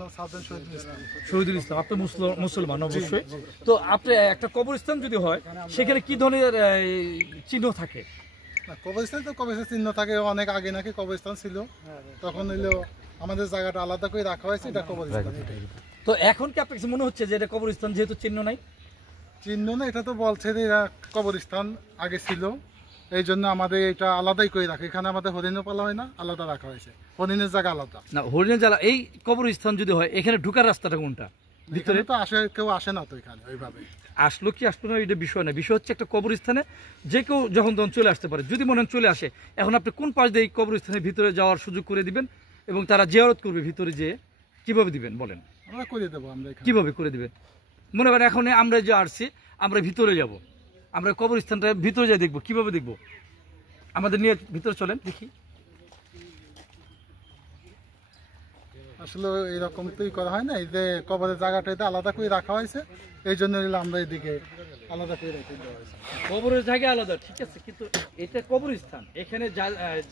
নাম সার্জেন্ট শহীদুল ইসলাম। শহীদুল ইসলাম, আপনি মুসলমান অবশ্যই। তো আপনি একটা কবরস্থান যদি হয় সেখানে কি ধরনের চিহ্ন থাকে? কবরস্থান তো কবরস্থান চিহ্ন থাকে, অনেক আগে নাকি কবরস্থান ছিল, তখন হইলো আমাদের জায়গাটা আলাদা করে রাখা হয়েছে, এটা কবরস্থান। তো এখন কি আপনার কাছে মনে হচ্ছে যে এটা কবরস্থান, যেহেতু চিহ্ন নাই? চিহ্ন না, এটা তো বলছে যে এরা কবরস্থান আগে ছিল, এই জন্য আমাদের এটা আলাদাই করে রাখে। এখানে আমাদের হরিণও পালা হয় না, আলাদা রাখা হয়েছে, হরিণের জায়গা আলাদা। না, হরিণের জ্বালা। এই কবরস্থান যদি হয় এখানে ঢুকার রাস্তাটা কোনটা? ভিতরে তো আসে, কেউ আসে না তো এখানে ওইভাবে। আসলো কি আসলো না এটা বিষয় না, বিষয় হচ্ছে একটা কবরস্থানে যে কেউ যখন তখন চলে আসতে পারে। যদি মনে চলে আসে, এখন আপনি কোন পাশ দিয়ে এই কবরস্থানের ভিতরে যাওয়ার সুযোগ করে দিবেন এবং তারা জিয়ারত করবে ভিতরে যেয়ে, কিভাবে দিবেন বলেন? আমরা করে দেবো। আমরা কিভাবে করে দিবেন? মনে করেন এখন আমরা যে আসছি, আমরা ভিতরে যাব, আমরা কবরস্থানটা ভিতরে যাই দেখবো, কিভাবে দেখবো? আমাদের নিয়ে ভিতরে চলেন দেখি। আসলে এরকম তো করা হয় না, এই যে কবরের জায়গাটা এটা আলাদা করে রাখা হয়েছে, এই জন্য আমরা এদিকে আলাদা করে রেখে দেওয়া হয়েছে। কবরের জায়গা আলাদা, ঠিক আছে, কিন্তু এটা কবরস্থান, এখানে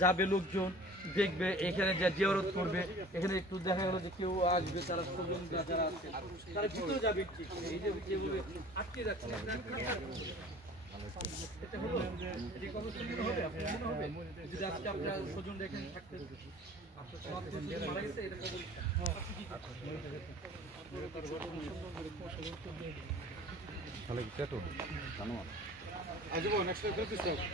যাবে লোকজন, দেখবে, এখানে যা জিয়ারত করবে, এখানে একটু দেখা গেল যে কেউ আসবে, তারা স্বজন যারা আছে তারা ভিতরে যাবে, এই যে যেভাবে আটকে যাচ্ছে এটা হলো এই কবরস্থান হবে। আপনার মনে হবে যদি আজকে আপনার স্বজন এখানে থাকতেন, আপনার সমাজ মারা গেছে, এটা তাহলে কি পেটো জানোয়ার আজীবন নেক্সট করে দিতে হবে।